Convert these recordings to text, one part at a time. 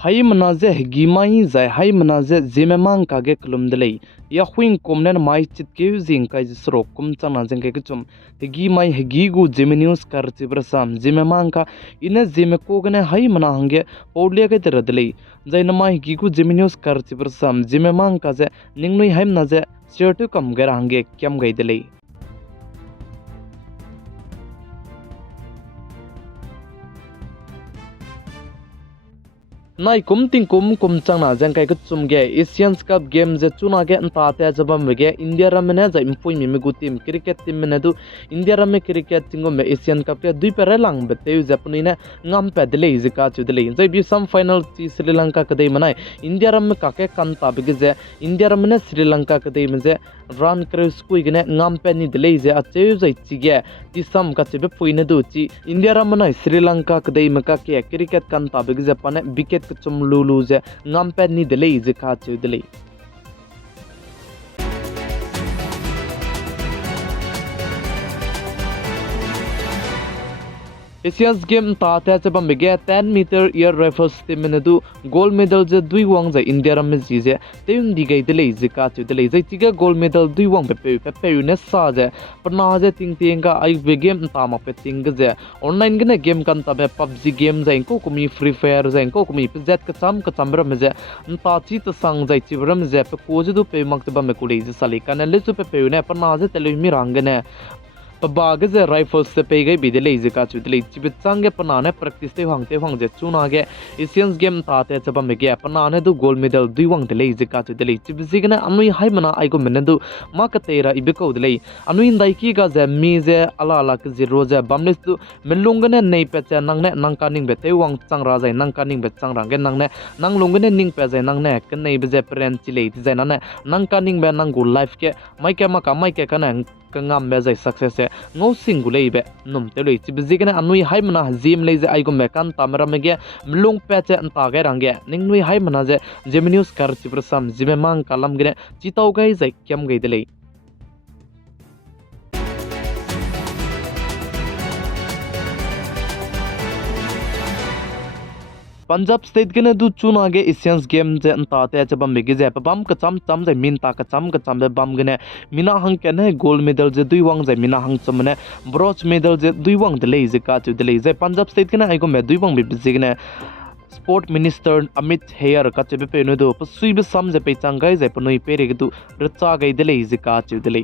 Hai manaze gimai zai hai manaze zimemang kage klum delay ya huing komnen mai chit ke zing kai jisro kum chana jeng ke chum hegi mai hegi gu Zeme news kar chibrasam zimemang ka ine zime kogne hai mana hange podlia ke teradlei zaina mai hegi gu Zeme news kar chibrasam zimemang ka ze ningnui haim na ze shirtu kam gar hange kyam gai delei nai kum ting kum chang na jang kai ka chum ge Asian Cup game je chuna ge anta te jabam ge India ramne ja impoi mi gu team cricket team ne du India ram cricket tingo me Asian Cup ke dui per lang be te japuni ne ngam pe dele ji ka chu dele jai bi some final chi Sri Lanka ka dei manai India ram ka ke kan ta be je India ram ne Sri Lanka ka dei me je run cross ku ge ne ngam pe ni dele je a che jai chi ge ti sam ka che be poi ne du chi India ram na Sri Lanka ka dei me ka ke cricket kan ta be je pane wicket chum lulu je ngam pe ni dele je ka chu dele Asians game ta ta chaba mege 10 meter air rifles team ne du gold medal je dui wang za India ram ji je team di gai dele je ka chu dele je tiga gold medal dui wang pe ne sa je pana je ting ting ga ai be game ta ma pe ting je online gane game kan ta be PUBG game za ko kumi free fire za ko kumi pz ka cham ram je ta chi ta sang za chi ram je pe ko je du pe mak ta ba me ku le je sali kan le su pe ne pana je tele mi rang ne Pabag is a rifle se pega be the lazy catch with late chibit sang a panana practice te hang je chunage Asians game tate chaba mege panana do gold medal do wang the lazy catch with the late chibzigana amui haimana I go menadu makatera ibiko the lay anuin daiki ga ze mize ala zero ze bamlis to melungane nei pecha nangne nangkaning bete wang chang raza nangkaning bet chang rangen nangne nang lungane ning peza nangne kan nei beze pren chile zainane nangkaning be nangu life ke maike maka maike kanang kangam me zai success se ngo singulei be num te lei chibzigana anui haimana zim lei ze ai go mekan tamra mege mlung peche anta ge range ningnui haimana ze Zeme news kar chiprasam zime mang kalam gene chitau gai zai kyam gai delei Punjab state gene du chuna ge Asians game je anta te chabam me ge je bam ka cham je min ta ka cham be bam gene mina hang ke ne gold medal je dui wang je mina hang cham ne bronze medal je dui wang de le je ka chu de le je Punjab state gene ai go me dui wang be je gene Sport Minister Amit Hair ka chebe pe no do pasui be sam je pe changai je panoi pe re ge du racha gai de le je ka chu de le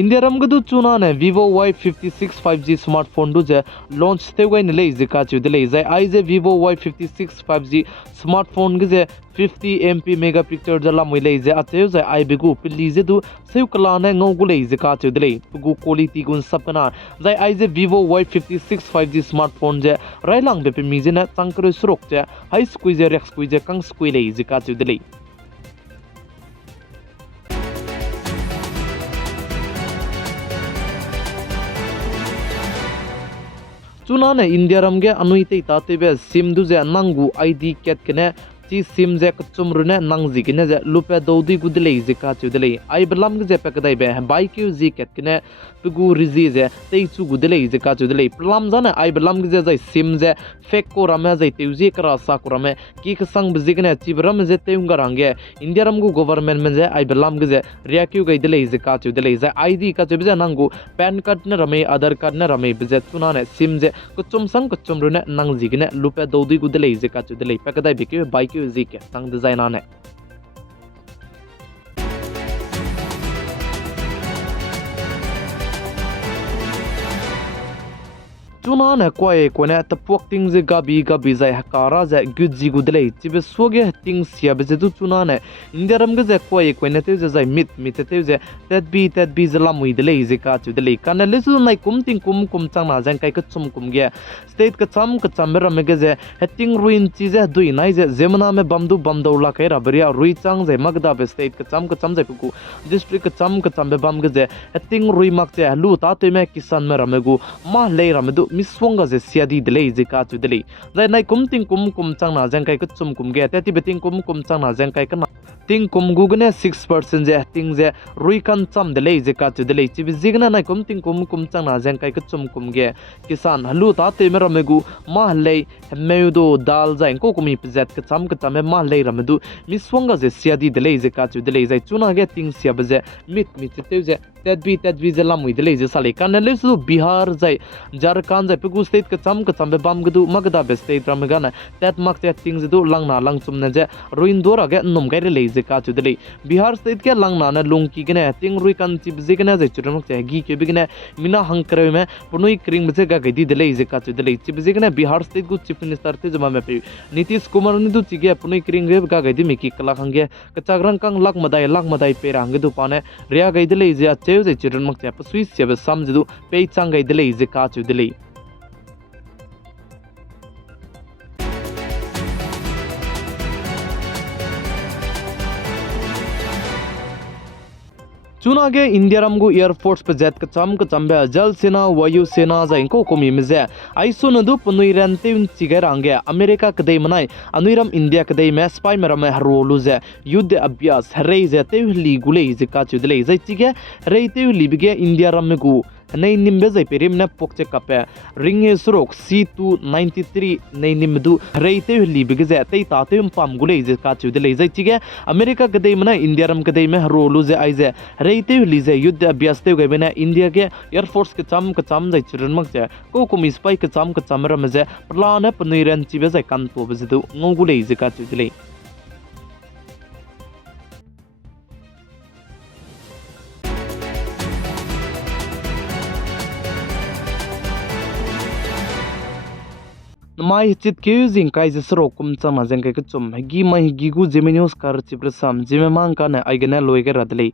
India ram gadu chuna ne Vivo Y56 5G smartphone du je launch te wai ne le je ka chu de le je ai je Vivo Y56 5G smartphone ge je 50 MP megapixel jala moi le je ate je ai be gu pili je du seu kala ne ngau gu le je ka chu de le gu quality gun sapna je ai je Vivo Y56 5G smartphone je railang be pe mi je na changkro srok je high squeeze rex squeeze kang squeeze le je ka chu de le chuna ne India ram ge anui te ta te be sim du je nangu ID ket kene chi sim je kchum rune nang ji kene je lupe dodi gudle ji ka chu dele ai belam ge je pe kadai be bai kyu ji ket kene pugu rizi je te chu gudle ji ka chu dele plam jana ai belam ge je sim je fake ko rame je te ji kra sa ko rame ki khsang bzi kene chi bram je te unga range India ram gu government men je ai belam ge je ria kyu ge dele ji ka chu dele je ID ka chu be nangu pan card ne rame aadhar card ne rame be je chuna ne sim je kuchum rune nang ji kene lupe dodi gudle ji ka chu dele pe kadai be ki bai Zike sang design on it. Chuna ne kwai ko ne tapok ting je gabi zai hakara za gudji gudlei chibe soge ting sia be du chuna ne indiaram ge je kwai ko ne te je zai mit te je that be zala mui delei je ka chu delei kan le su nai kum chang na jang kai ka chum kum ge state ka cham ram ge je heting ruin chi je dui nai je zemna me bam do la kai ra bria rui chang je magda be state ka cham je ku district ka cham be bam ge je heting rui mak che lu ta te me kisan me ram gu ma le ram du miswanga je siadi delay je ka chu delay zai nai kum ting kum chang na jang kai ka chum kum ge ta ti beting kum chang na jang kai ka ting kum gugane 6% je ting je rui kan cham delay je ka chu delay chi bi jigna nai kum ting kum chang na jang kai ka chum kum ge kisan halu ta te me ramegu ma lei meudo dal jang ko kumi pzet ka cham ma lei ramedu miswanga je siadi delay je ka chu delay zai chuna ge ting sia baje mit te je tadbi je lamui delay je sale kan le su bihar jai Jharkhand jai pegu state ka cham be bam gdu magda be state ramaga na tat mak te ting je du lang na lang chum na je ruin dora ge nom kai le je ka chu delay Bihar state ke lang na lung ki gene ting rui kan chi je gene je churam te gi ke bi gene mina hang kre me punui kring je ga di delay je ka chu delay chi je gene Bihar state gu chief minister te jama me pe Nitish Kumar ni du chi ge punui kring ge ga di me ki kala khang ge ka chagrang kang lak madai pe rang ge du pane ria ga delay je che je churam mak te sui se be sam je du pe chang ga delay je ka chu delay चुना के India रमगु air force पे jet का चम बे जल सेना वायु सेना जा इनको कोमी मिजे आइसो नदु पुनुई रंते उन चिगे रांगे अमेरिका कदे मनाई अनुरम इंडिया कदे में स्पाई में रमे हरोलु जे युद्ध अभ्यास हरे जे ते ली गुले जे का चुदले जे चिगे रे ते लिबिगे India रमगु nei nimbe zai perim na pokche kape ringe surok C293 nei nimdu reite li bigze tei ta te pam gule je ka chu de le zai chige america gade mana india ram gade me rolu je aize reite li je yuddh abhyas te ge bena india ke air force ke cham zai chirun mak je ko komi spy ke cham ram je plana puniran chibe zai kan to be du ngogule je ka chu de le mai chit ke using kai je sro kum chama jeng kai chum gi mai gi gu Zeme news kar chipra sam Zeme mang ka na ai gena loi ge radle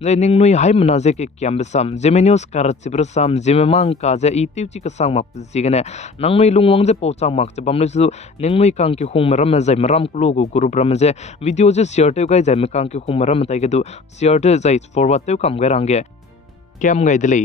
le ning nui hai mana je ke kyam sam Zeme news kar chipra sam Zeme mang ka je i tiu chi ka sang mak ji gene nang nui lungwang je po chang mak je bam le su ning nui kang ki khung maram jai maram kulo gu group ram je video je share te kai jai me kang ki khung maram tai ge du share te jai forward te kam ge rang ge kyam gai dele